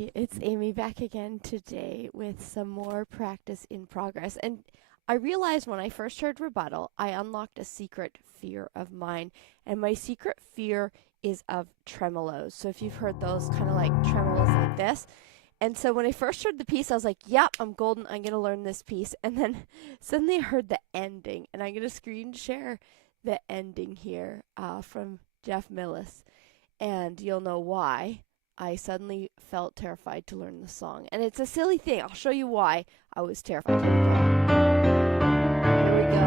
Hi, it's Amy back again today with some more practice in progress. And I realized when I first heard rebuttal, I unlocked a secret fear of mine. And my secret fear is of tremolos. So if you've heard those kind of like tremolos like this. And so when I first heard the piece, I was like, yep, I'm golden. I'm going to learn this piece. And then suddenly I heard the ending. And I'm going to screen share the ending here from Jeff Millis. And you'll know why I suddenly felt terrified to learn the song. And it's a silly thing. I'll show you why I was terrified. Here we go.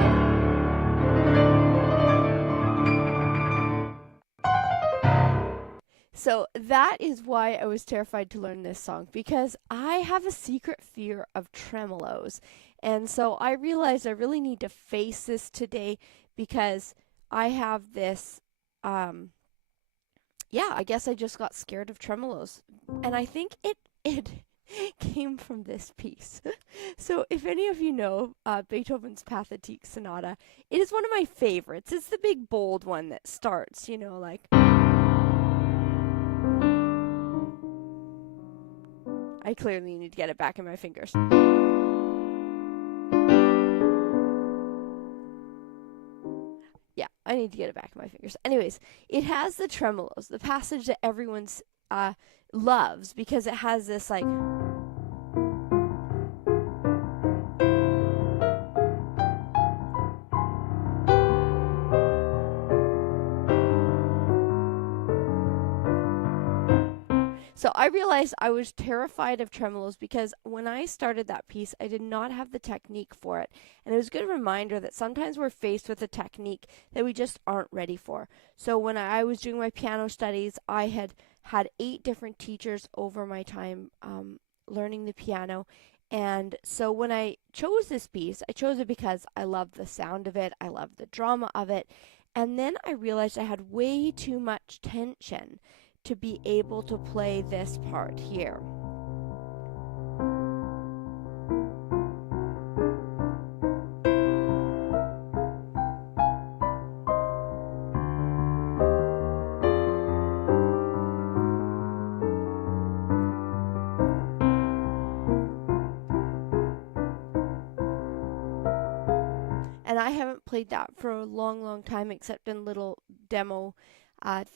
So that is why I was terrified to learn this song, because I have a secret fear of tremolos. And so I realized I really need to face this today because I have this I guess I just got scared of tremolos. And I think it came from this piece. So if any of you know Beethoven's Pathetique Sonata, it is one of my favorites. It's the big bold one that starts, like I clearly need to get it back in my fingers. Yeah, I need to get it back in my fingers. Anyways, it has the tremolos, the passage that everyone's loves because it has this like So I realized I was terrified of tremolos because when I started that piece, I did not have the technique for it. And it was a good reminder that sometimes we're faced with a technique that we just aren't ready for. So when I was doing my piano studies, I had 8 different teachers over my time learning the piano. And so when I chose this piece, I chose it because I loved the sound of it, I loved the drama of it. And then I realized I had way too much tension to be able to play this part here. And I haven't played that for a long time except in little demo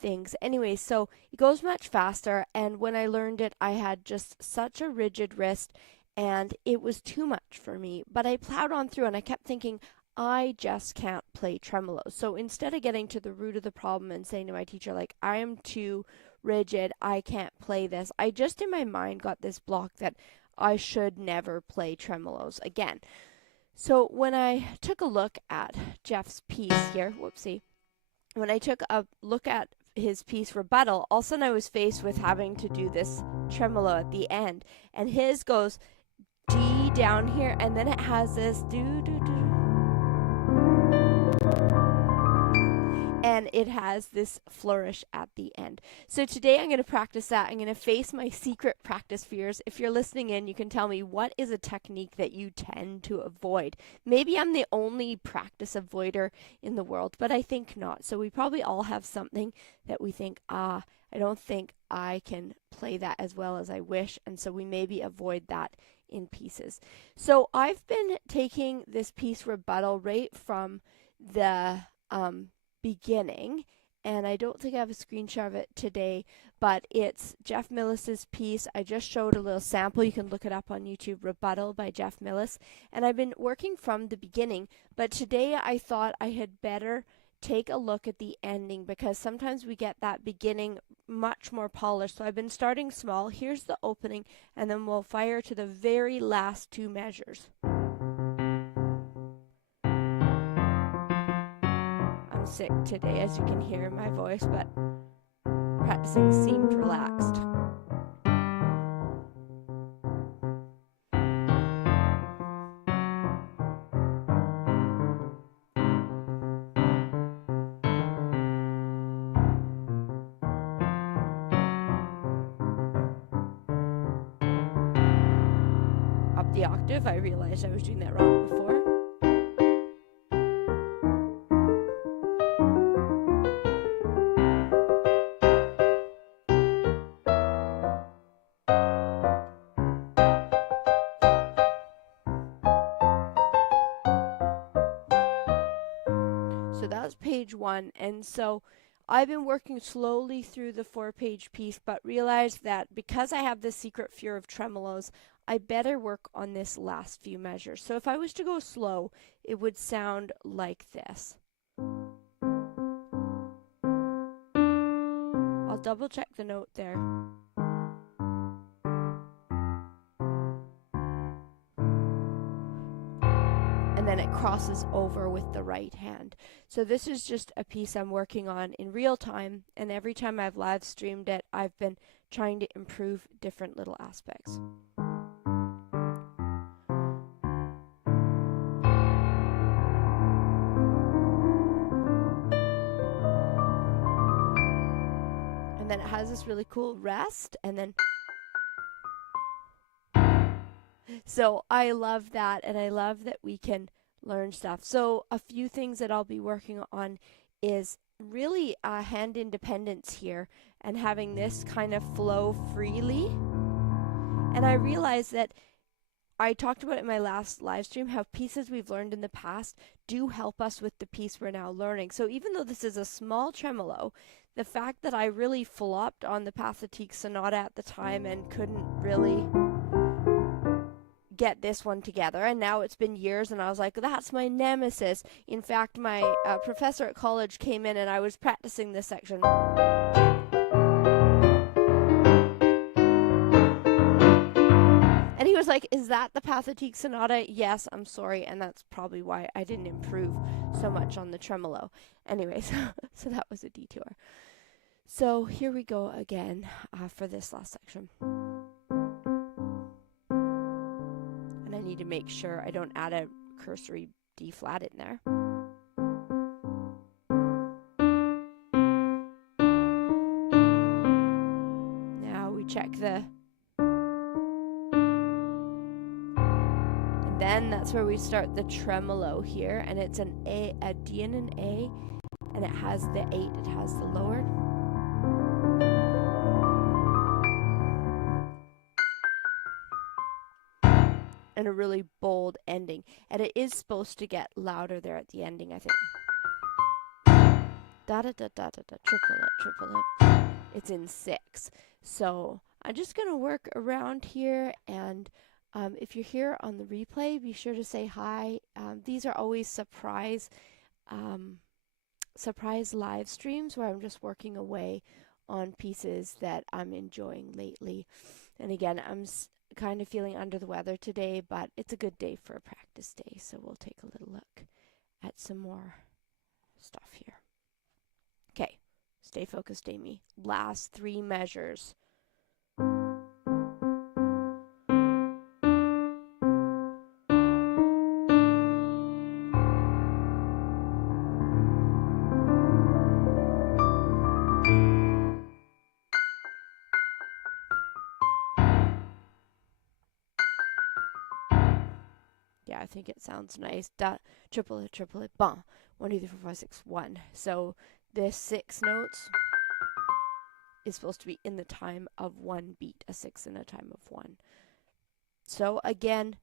things. Anyway, so it goes much faster, and when I learned it, I had just such a rigid wrist, and it was too much for me. But I plowed on through, and I kept thinking, I just can't play tremolos. So instead of getting to the root of the problem and saying to my teacher, like, I am too rigid, I can't play this, I just in my mind got this block that I should never play tremolos again. So when I took a look at Jeff's piece here, whoopsie, when I took a look at his piece rebuttal, all of a sudden I was faced with having to do this tremolo at the end. And his goes D down here, and then it has this do do do. And it has this flourish at the end. So today I'm going to practice that. I'm going to face my secret practice fears. If you're listening in, you can tell me what is a technique that you tend to avoid. Maybe I'm the only practice avoider in the world, but I think not. So we probably all have something that we think, I don't think I can play that as well as I wish, and so we maybe avoid that in pieces. So I've been taking this piece rebuttal right from the beginning, and I don't think I have a screenshot of it today, but it's Jeff Millis's piece. I just showed a little sample. You can look it up on YouTube, Rebuttal by Jeff Millis, and I've been working from the beginning, but today I thought I had better take a look at the ending because sometimes we get that beginning much more polished. So I've been starting small. Here's the opening, and then we'll fire to the very last 2 measures. Sick today, as you can hear in my voice, but practicing seemed relaxed. Up the octave, I realized I was doing that wrong before. page 1, and so I've been working slowly through the 4-page piece, but realized that because I have this secret fear of tremolos, I better work on this last few measures. So if I was to go slow, it would sound like this. I'll double check the note there. And then it crosses over with the right hand. So this is just a piece I'm working on in real time, and every time I've live streamed it, I've been trying to improve different little aspects. And then it has this really cool rest, and then so I love that, and I love that we can learn stuff. So a few things that I'll be working on is really hand independence here and having this kind of flow freely. And I realized that I talked about it in my last live stream, how pieces we've learned in the past do help us with the piece we're now learning. So even though this is a small tremolo, the fact that I really flopped on the Pathetique Sonata at the time and couldn't really get this one together, and now it's been years, and I was like, that's my nemesis. In fact, my professor at college came in and I was practicing this section. And he was like, is that the Pathetique Sonata? Yes, I'm sorry, and that's probably why I didn't improve so much on the tremolo. Anyway, so that was a detour. So here we go again for this last section. And I need to make sure I don't add a cursory D flat in there. Now we check the... And then that's where we start the tremolo here, and it's an A, a D and an A, and it has the 8, it has the lowered. And a really bold ending. And it is supposed to get louder there at the ending, I think. Da da da da da da, triple it. It's in 6. So I'm just going to work around here, and if you're here on the replay, be sure to say hi. These are always surprise live streams where I'm just working away on pieces that I'm enjoying lately. And again, I'm kind of feeling under the weather today, but it's a good day for a practice day, so we'll take a little look at some more stuff here. Okay, stay focused, Amy. Last 3 measures. Yeah, I think it sounds nice. Da, triple it, bon. 1, 2, 3, 4, 5, 6, 1. So this 6 notes is supposed to be in the time of 1 beat, a 6 in a time of 1. So again,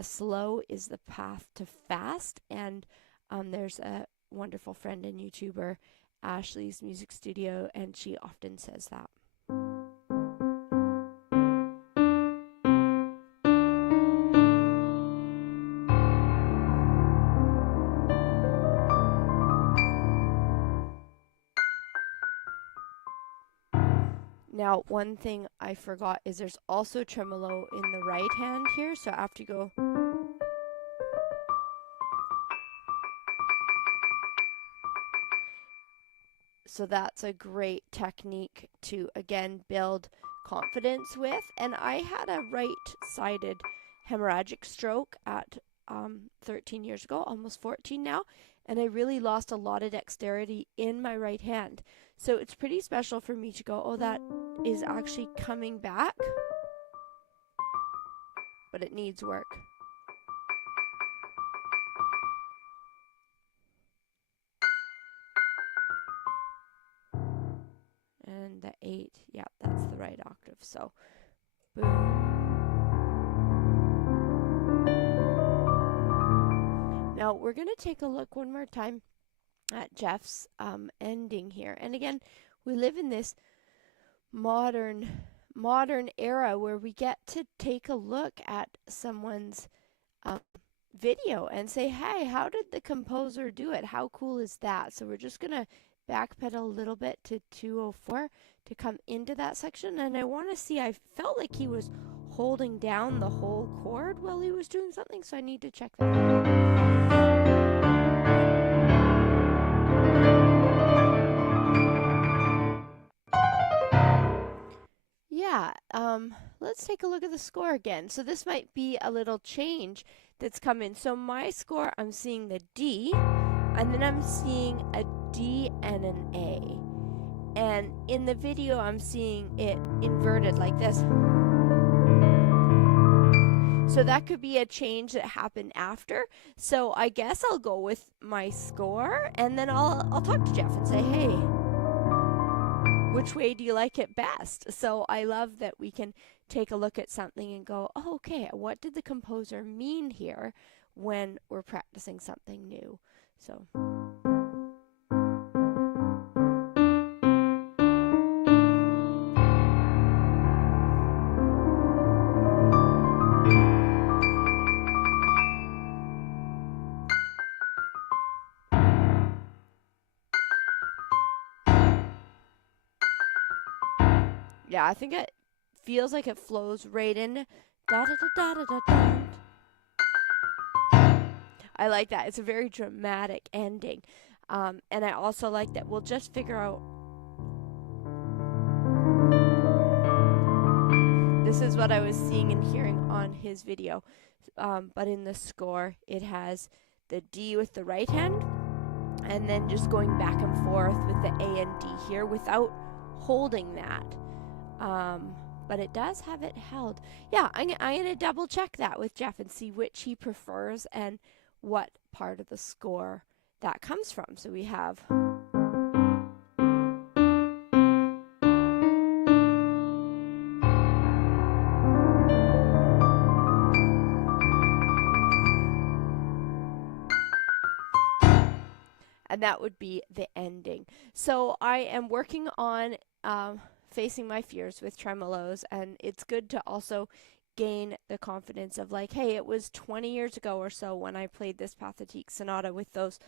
slow is the path to fast, and there's a wonderful friend and YouTuber, Ashley's Music Studio, and she often says that. Now, one thing I forgot is there's also tremolo in the right hand here, so after you go... So that's a great technique to, again, build confidence with. And I had a right-sided hemorrhagic stroke at 13 years ago, almost 14 now, and I really lost a lot of dexterity in my right hand. So it's pretty special for me to go, oh, that is actually coming back, but it needs work. And the 8, yeah, that's the right octave. So, boom. Now we're going to take a look one more time at Jeff's ending here. And again, we live in this modern era where we get to take a look at someone's video and say, hey, how did the composer do it? How cool is that? So we're just going to backpedal a little bit to 204 to come into that section. And I want to see, I felt like he was holding down the whole chord while he was doing something, so I need to check that out. Yeah, let's take a look at the score again. So this might be a little change that's come in. So my score, I'm seeing the D, and then I'm seeing a D and an A. And in the video, I'm seeing it inverted like this. So that could be a change that happened after. So I guess I'll go with my score, and then I'll talk to Jeff and say, hey, which way do you like it best? So I love that we can take a look at something and go, oh, okay, what did the composer mean here when we're practicing something new? So. Yeah, I think it feels like it flows right in. Da, da, da, da, da, da. I like that. It's a very dramatic ending. And I also like that we'll just figure out. This is what I was seeing and hearing on his video. But in the score, it has the D with the right hand, and then just going back and forth with the A and D here without holding that. But it does have it held. Yeah, I'm going to double check that with Jeff and see which he prefers and what part of the score that comes from. So we have. And that would be the ending. So I am working on facing my fears with tremolos, and it's good to also gain the confidence of like, hey, it was 20 years ago or so when I played this Pathetique Sonata with those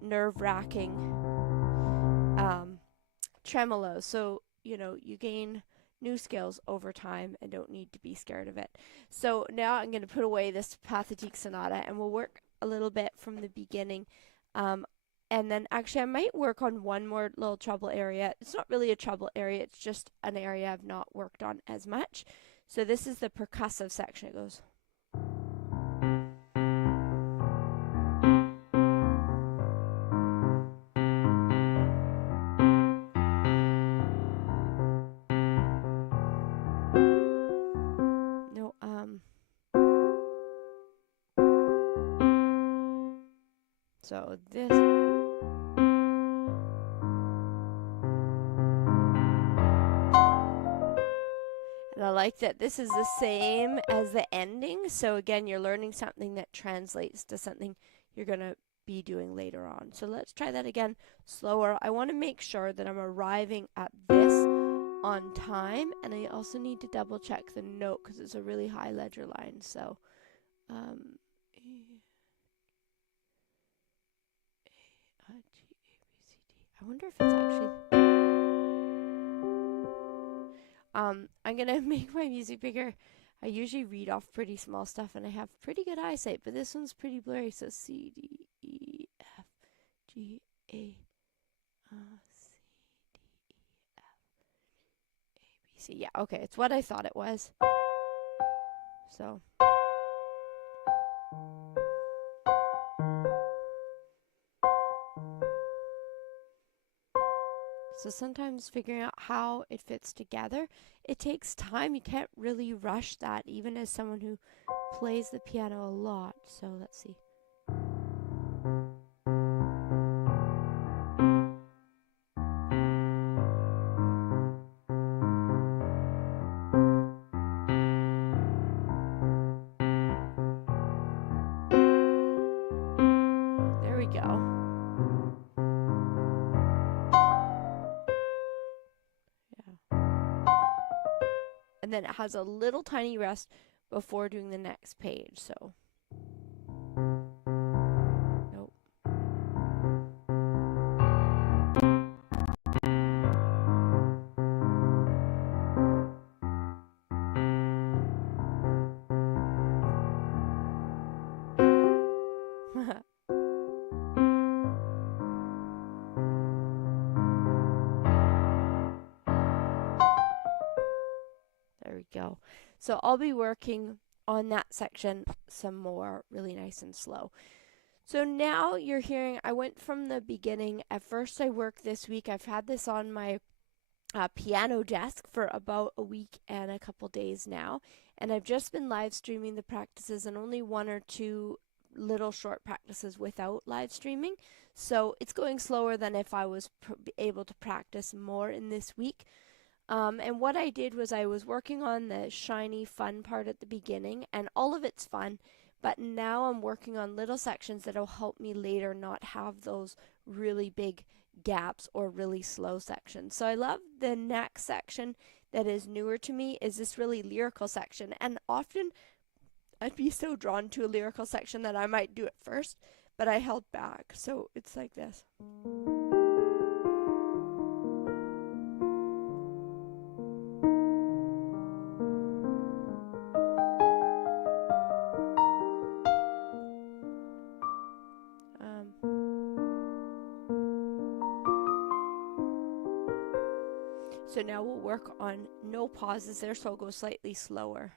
nerve-wracking tremolos. So, you know, you gain new skills over time and don't need to be scared of it. So now I'm going to put away this Pathetique Sonata, and we'll work a little bit from the beginning. And then actually I might work on one more little treble area. It's not really a treble area, it's just an area I've not worked on as much. So this is the percussive section. It goes. No, so this. And I like that this is the same as the ending. So again, you're learning something that translates to something you're going to be doing later on. So let's try that again slower. I want to make sure that I'm arriving at this on time. And I also need to double check the note because it's a really high ledger line. So I wonder if it's actually. I'm gonna make my music bigger. I usually read off pretty small stuff and I have pretty good eyesight, but this one's pretty blurry. So C, D, E, F, G, A, C, D, E, F, A, B, C. Yeah, okay, it's what I thought it was. So. So sometimes figuring out how it fits together, it takes time. You can't really rush that, even as someone who plays the piano a lot. So let's see. There we go. then it has a little tiny rest before doing the next page. So, nope. There we go. So I'll be working on that section some more, really nice and slow. So now you're hearing, I went from the beginning. At first I worked this week. I've had this on my piano desk for about a week and a couple days now. And I've just been live streaming the practices and only one or two little short practices without live streaming. So it's going slower than if I was able to practice more in this week. And what I did was I was working on the shiny fun part at the beginning, and all of it's fun, but now I'm working on little sections that'll help me later not have those really big gaps or really slow sections. So I love the next section that is newer to me is this really lyrical section, and often I'd be so drawn to a lyrical section that I might do it first, but I held back. So it's like this. So now we'll work on no pauses there, so I'll go slightly slower.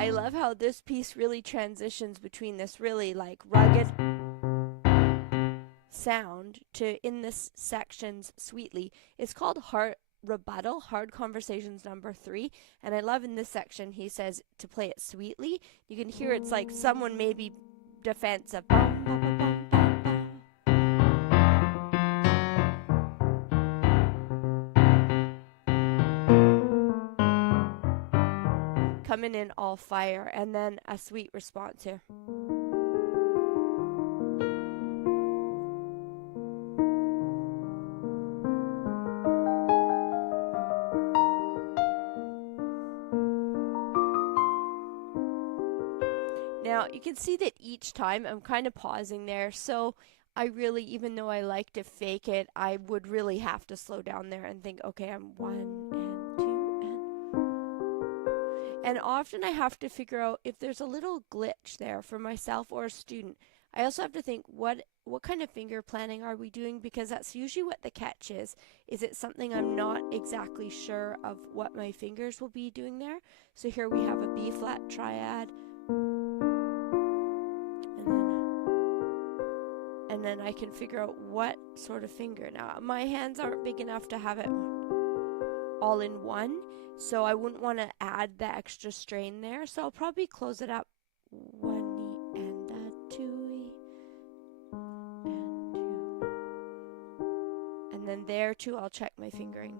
I love how this piece really transitions between this really like rugged sound to in this section's sweetly. It's called Hard Rebuttal, Hard Conversations number 3. And I love in this section he says to play it sweetly. You can hear it's like someone maybe defensive. Coming in all fire, and then a sweet response here. Now you can see that each time I'm kind of pausing there, so I really, even though I like to fake it, I would really have to slow down there and think, okay, I'm 1 and 2 and often I have to figure out if there's a little glitch there for myself or a student. I also have to think what kind of finger planning are we doing, because that's usually what the catch is. Is it something I'm not exactly sure of what my fingers will be doing there? So here we have a B flat triad. And then I can figure out what sort of finger. Now, my hands aren't big enough to have it all in one, so I wouldn't want to add the extra strain there. So I'll probably close it up 1 E and a 2 E and 2. And then there too, I'll check my fingering.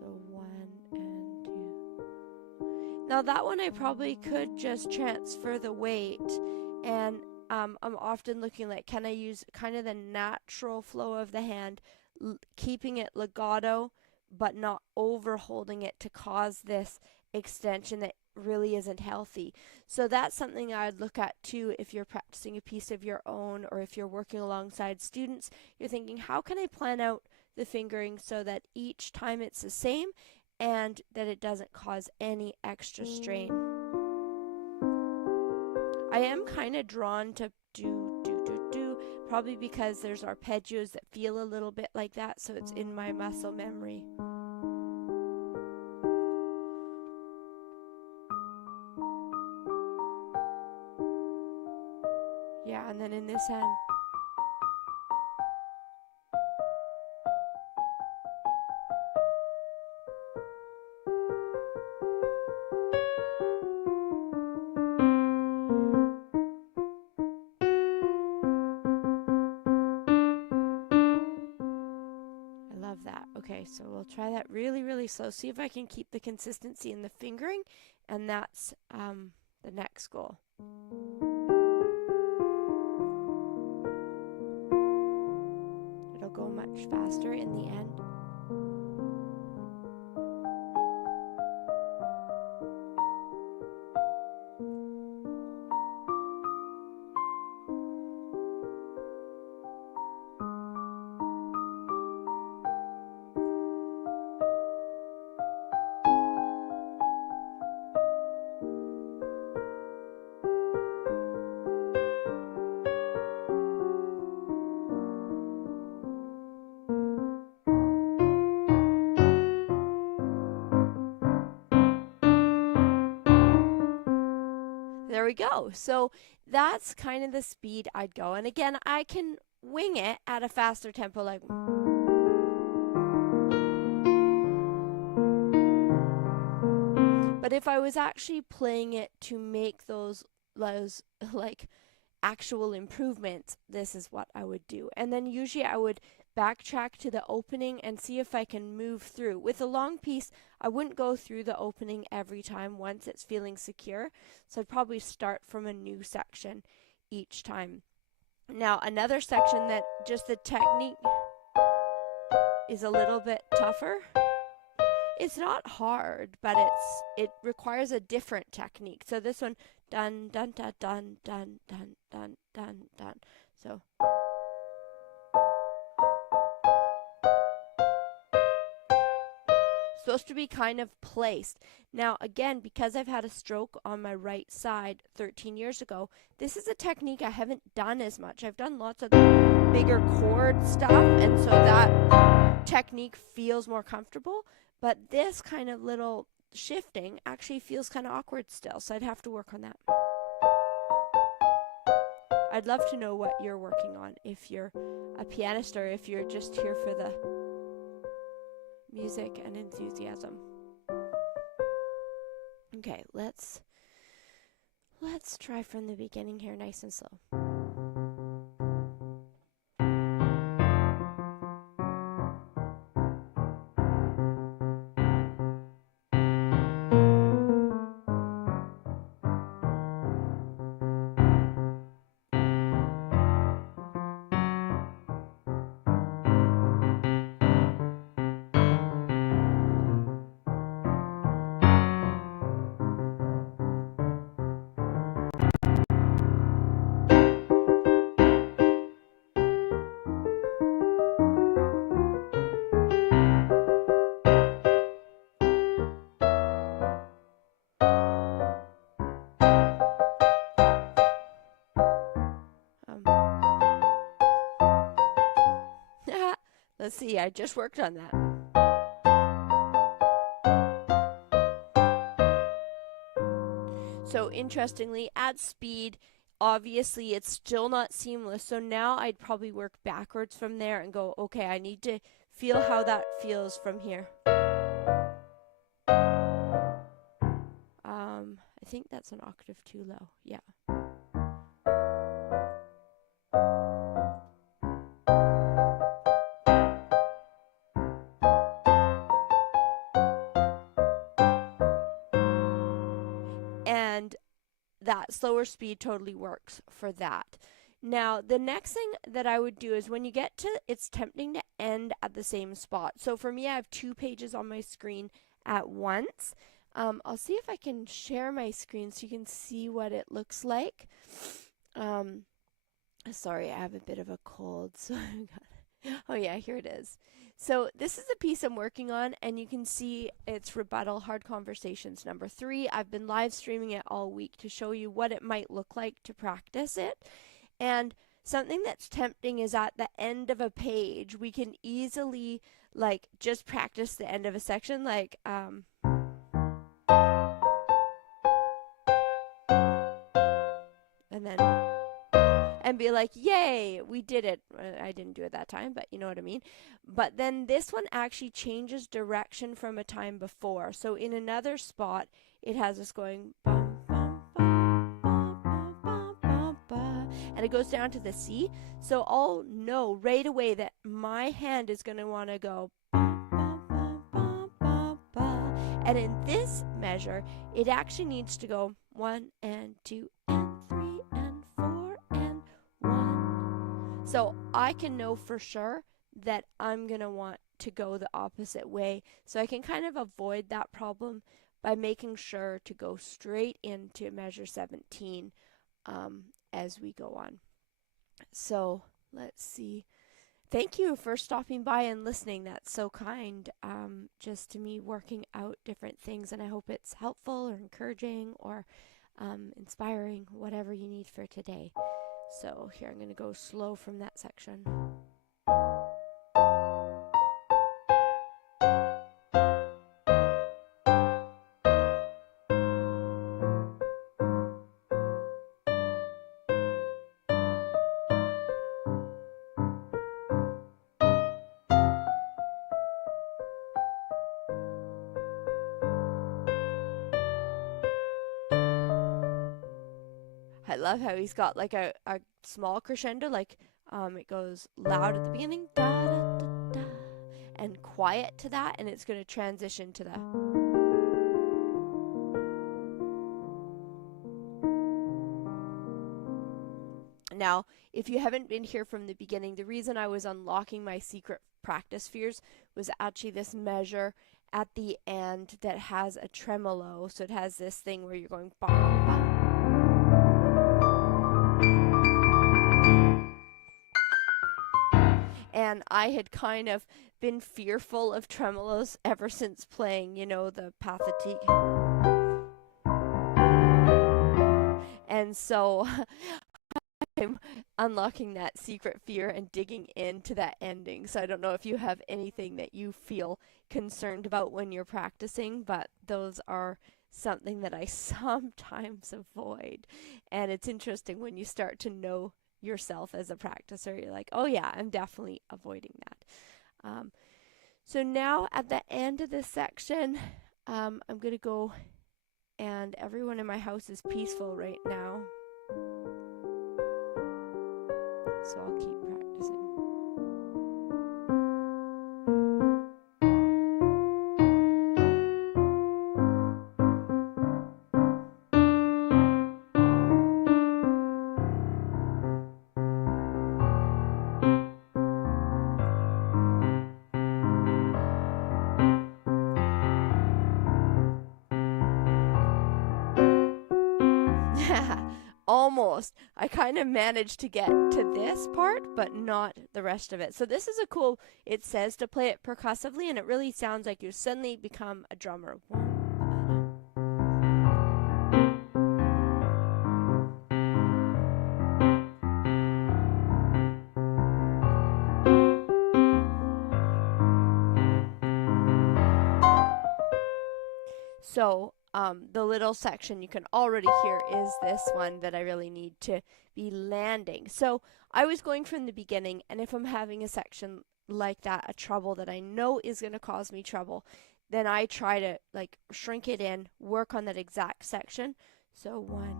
So 1 and 2. Now that one I probably could just transfer the weight, and I'm often looking like, can I use kind of the natural flow of the hand, keeping it legato, but not over holding it to cause this extension that really isn't healthy. So that's something I'd look at too if you're practicing a piece of your own, or if you're working alongside students. You're thinking, how can I plan out the fingering so that each time it's the same and that it doesn't cause any extra strain. I am kind of drawn to do, probably because there's arpeggios that feel a little bit like that, so it's in my muscle memory. Yeah, and then in this hand. I love that. Okay, so we'll try that really, really slow. See if I can keep the consistency in the fingering, and that's the next goal. It'll go much faster in the end. There we go. So that's kind of the speed I'd go. And again, I can wing it at a faster tempo, like. But if I was actually playing it to make those like actual improvements, this is what I would do. And then usually I would backtrack to the opening and see if I can move through. With a long piece, I wouldn't go through the opening every time once it's feeling secure. So I'd probably start from a new section each time. Now, another section that just the technique is a little bit tougher. It's not hard, but it requires a different technique. So this one, dun dun dun dun dun dun dun dun dun. So supposed to be kind of placed. Now again, because I've had a stroke on my right side 13 years ago, this is a technique I haven't done as much. I've done lots of bigger chord stuff, and so that technique feels more comfortable. But this kind of little shifting actually feels kind of awkward still, so I'd have to work on that. I'd love to know what you're working on, if you're a pianist or if you're just here for the music and enthusiasm. Okay, let's try from the beginning here, nice and slow. Let's see, I just worked on that. So interestingly, at speed, obviously it's still not seamless. So now I'd probably work backwards from there and go, okay, I need to feel how that feels from here. I think that's an octave too low. Yeah. And that slower speed totally works for that. Now, the next thing that I would do is when you get to, it's tempting to end at the same spot. So for me, I have 2 pages on my screen at once. I'll see if I can share my screen so you can see what it looks like. Sorry, I have a bit of a cold, so oh yeah, here it is. So this is the piece I'm working on, and you can see it's Rebuttal Hard Conversations number 3. I've been live streaming it all week to show you what it might look like to practice it. And something that's tempting is at the end of a page, we can easily like just practice the end of a section, like and be like, yay, we did it. I didn't do it that time, but you know what I mean. But then this one actually changes direction from a time before. So in another spot, it has us going bum, bum, bum, bum, bum, bum, bum, bum, and it goes down to the C. So I'll know right away that my hand is going to want to go bum, bum, bum, bum, bum, bum. And in this measure, it actually needs to go 1 and 2 and 3 and 4 and 1. So I can know for sure that I'm going to want to go the opposite way. So I can kind of avoid that problem by making sure to go straight into measure 17 as we go on. So let's see. Thank you for stopping by and listening. That's so kind, just to me working out different things, and I hope it's helpful or encouraging or inspiring, whatever you need for today. So here I'm going to go slow from that section. I love how he's got like a small crescendo, like it goes loud at the beginning, da da da da, and quiet to that, and it's going to transition to the. Now, if you haven't been here from the beginning, the reason I was unlocking my secret practice spheres was actually this measure at the end that has a tremolo. So it has this thing where you're going bum, bum. And I had kind of been fearful of tremolos ever since playing, you know, the Pathétique. And so I'm unlocking that secret fear and digging into that ending. So I don't know if you have anything that you feel concerned about when you're practicing, but those are something that I sometimes avoid. And it's interesting when you start to know yourself as a practicer, you're like, oh yeah, I'm definitely avoiding that. So now at the end of this section, I'm going to go, and everyone in my house is peaceful right now. So I'll keep practicing. Almost. I kind of managed to get to this part, but not the rest of it. So this is a cool, it says to play it percussively, and it really sounds like you suddenly become a drummer. So the little section you can already hear is this one that I really need to be landing. So I was going from the beginning, and if I'm having a section like that, a treble that I know is going to cause me trouble, then I try to like shrink it in, work on that exact section. So 1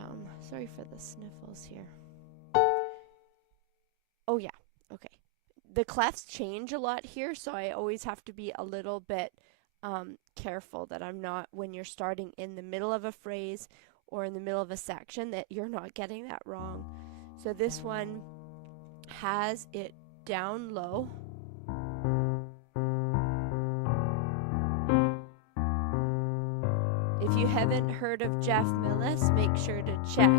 and sorry for the sniffles here. Oh yeah, okay. The clefs change a lot here, so I always have to be a little bit careful that I'm not, when you're starting in the middle of a phrase or in the middle of a section, that you're not getting that wrong. So this one has it down low. If you haven't heard of Jeff Millis, make sure to check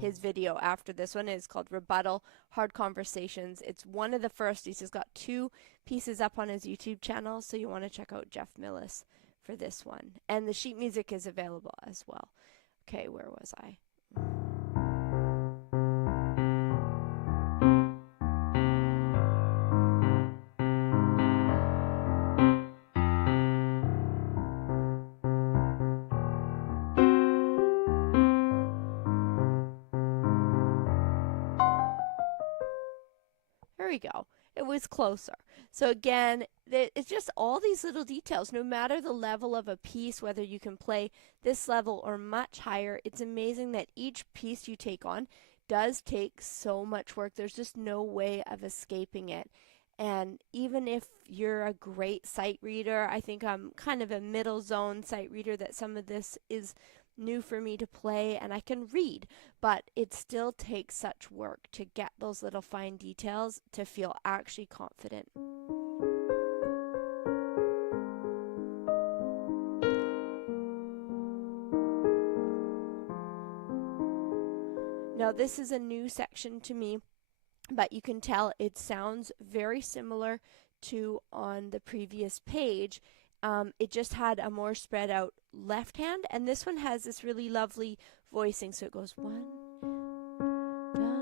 his video after this one. It's called Rebuttal Hard Conversations. It's one of the first. He's just got 2 pieces up on his YouTube channel, so you want to check out Jeff Millis for this one. And the sheet music is available as well. Okay, where was I? we go. It was closer. So again, it's just all these little details. No matter the level of a piece, whether you can play this level or much higher, it's amazing that each piece you take on does take so much work. There's just no way of escaping it. And even if you're a great sight reader, I think I'm kind of a middle zone sight reader, that some of this is new for me to play and I can read, but it still takes such work to get those little fine details to feel actually confident. Now this is a new section to me, but you can tell it sounds very similar to on the previous page. It just had a more spread out left hand, and this one has this really lovely voicing, so it goes one, da, da.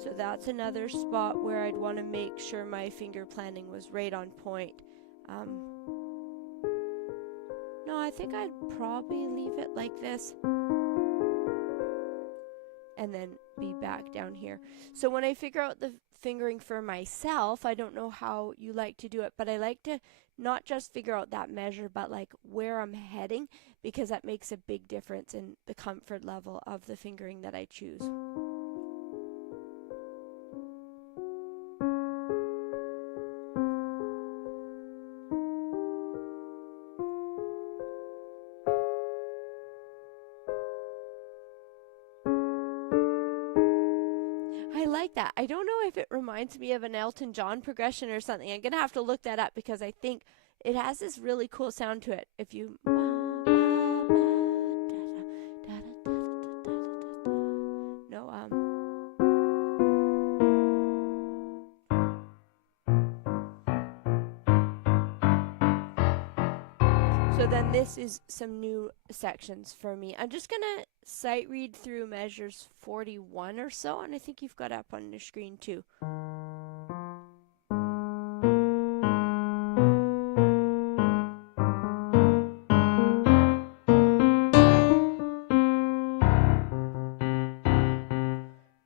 So that's another spot where I'd want to make sure my finger planning was right on point. No, I think I'd probably leave it like this and then be back down here. So when I figure out the fingering for myself, I don't know how you like to do it, but I like to not just figure out that measure, but like where I'm heading, because that makes a big difference in the comfort level of the fingering that I choose. I like that. I don't know if it reminds me of an Elton John progression or something. I'm going to have to look that up because I think it has this really cool sound to it. If you... No, So then this is some new sections for me. I'm just going to sight read through measures 41 or so, and I think you've got up on your screen too.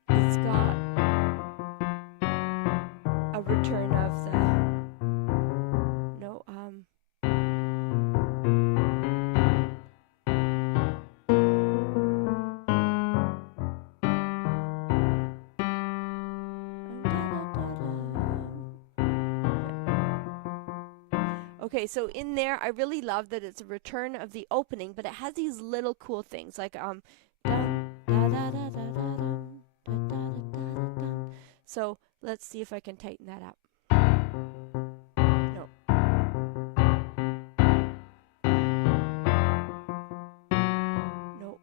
It's got a return of the... No, Okay, so in there, I really love that it's a return of the opening, but it has these little cool things like So let's see if I can tighten that up. No. No.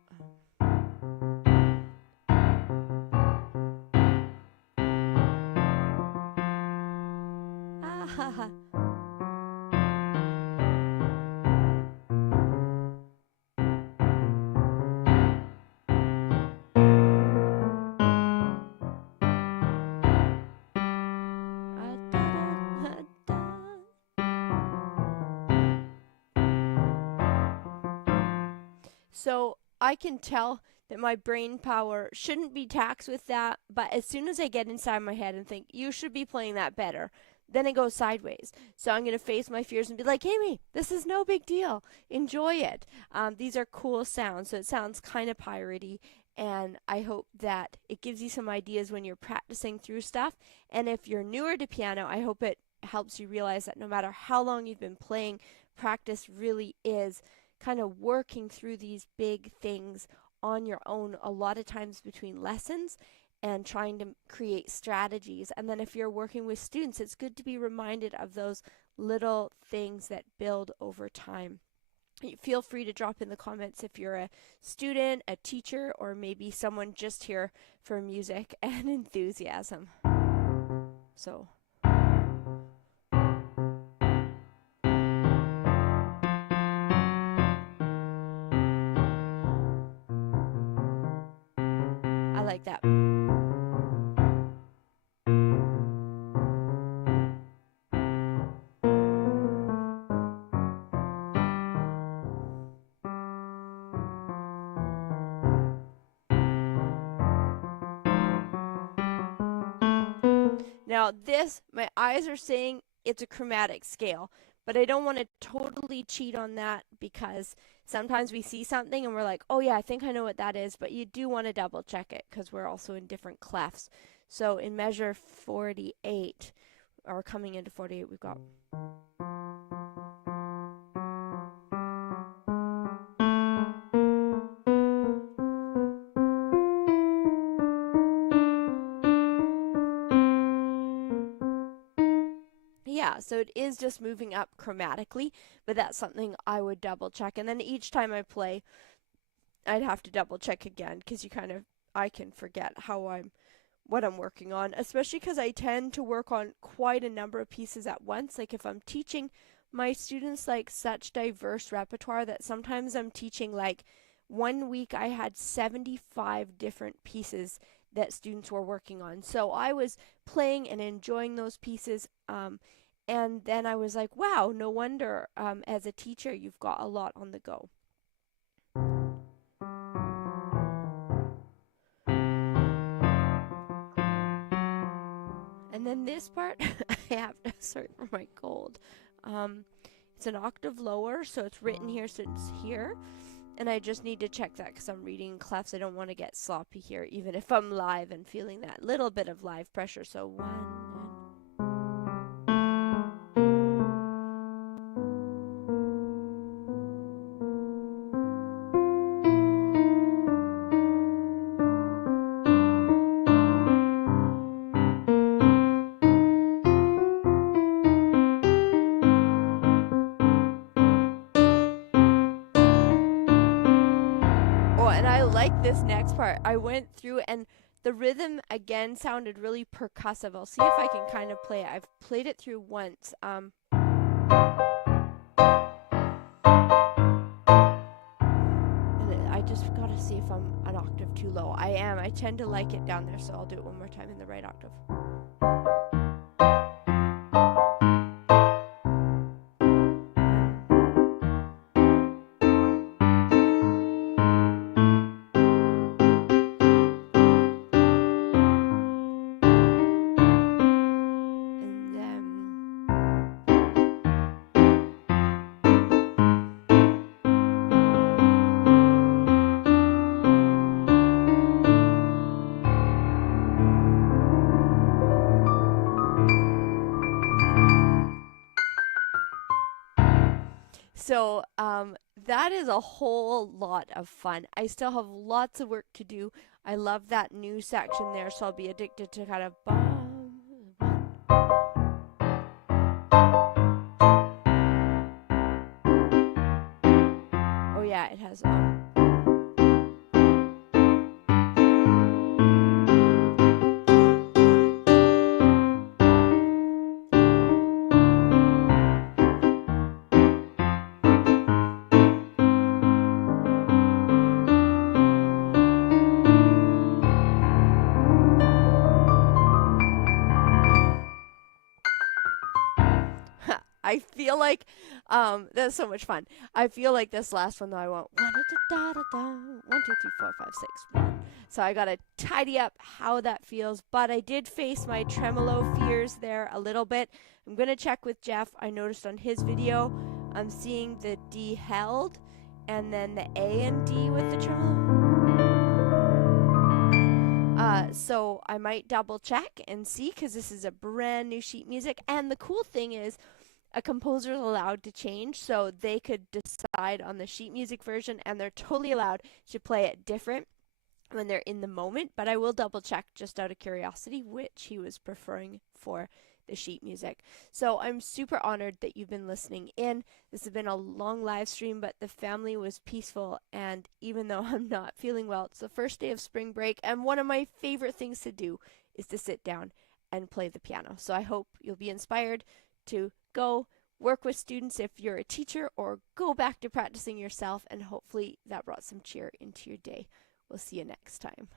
Ah ha ha. So I can tell that my brain power shouldn't be taxed with that, but as soon as I get inside my head and think, you should be playing that better, then it goes sideways. So I'm going to face my fears and be like, Amy, this is no big deal. Enjoy it. These are cool sounds, so it sounds kind of piratey, and I hope that it gives you some ideas when you're practicing through stuff. And if you're newer to piano, I hope it helps you realize that no matter how long you've been playing, practice really is kind of working through these big things on your own, a lot of times between lessons, and trying to create strategies. And then if you're working with students, it's good to be reminded of those little things that build over time. Feel free to drop in the comments if you're a student, a teacher, or maybe someone just here for music and enthusiasm. So I like that. Now this, my eyes are saying it's a chromatic scale, but I don't want to totally cheat on that because sometimes we see something and we're like, oh yeah, I think I know what that is, but you do want to double check it because we're also in different clefs. So in measure 48, or coming into 48, we've got yeah, so it is just moving up chromatically, but that's something I would double check. And then each time I play, I'd have to double check again because I can forget what I'm working on, especially because I tend to work on quite a number of pieces at once. Like if I'm teaching my students like such diverse repertoire that sometimes I'm teaching like 1 week I had 75 different pieces that students were working on. So I was playing and enjoying those pieces. And then I was like, wow, no wonder as a teacher you've got a lot on the go. And then this part, I have to, sorry for my cold. It's an octave lower, so it's written here, so it's here. And I just need to check that because I'm reading clefs. I don't want to get sloppy here, even if I'm live and feeling that little bit of live pressure. So 1 and I like this next part. I went through and the rhythm again sounded really percussive. I'll see if I can kind of play it. I've played it through once. And I just gotta see if I'm an octave too low. I am. I tend to like it down there, so I'll do it one more time in the right octave. So that is a whole lot of fun. I still have lots of work to do. I love that new section there, so I'll be addicted to kind of oh yeah, it has I feel like that's so much fun. I feel like this last one though I want 1 da da da 1 2 3 4 5 6 1. So I gotta tidy up how that feels, but I did face my tremolo fears there a little bit. I'm gonna check with Jeff. I noticed on his video I'm seeing the D held and then the A and D with the tremolo. So I might double check and see because this is a brand new sheet music, and the cool thing is a composer is allowed to change, so they could decide on the sheet music version and they're totally allowed to play it different when they're in the moment, but I will double check just out of curiosity which he was preferring for the sheet music. So I'm super honored that you've been listening in. This has been a long live stream, but the family was peaceful, and even though I'm not feeling well, it's the first day of spring break, and one of my favorite things to do is to sit down and play the piano. So I hope you'll be inspired to go work with students if you're a teacher, or go back to practicing yourself, and hopefully that brought some cheer into your day. We'll see you next time.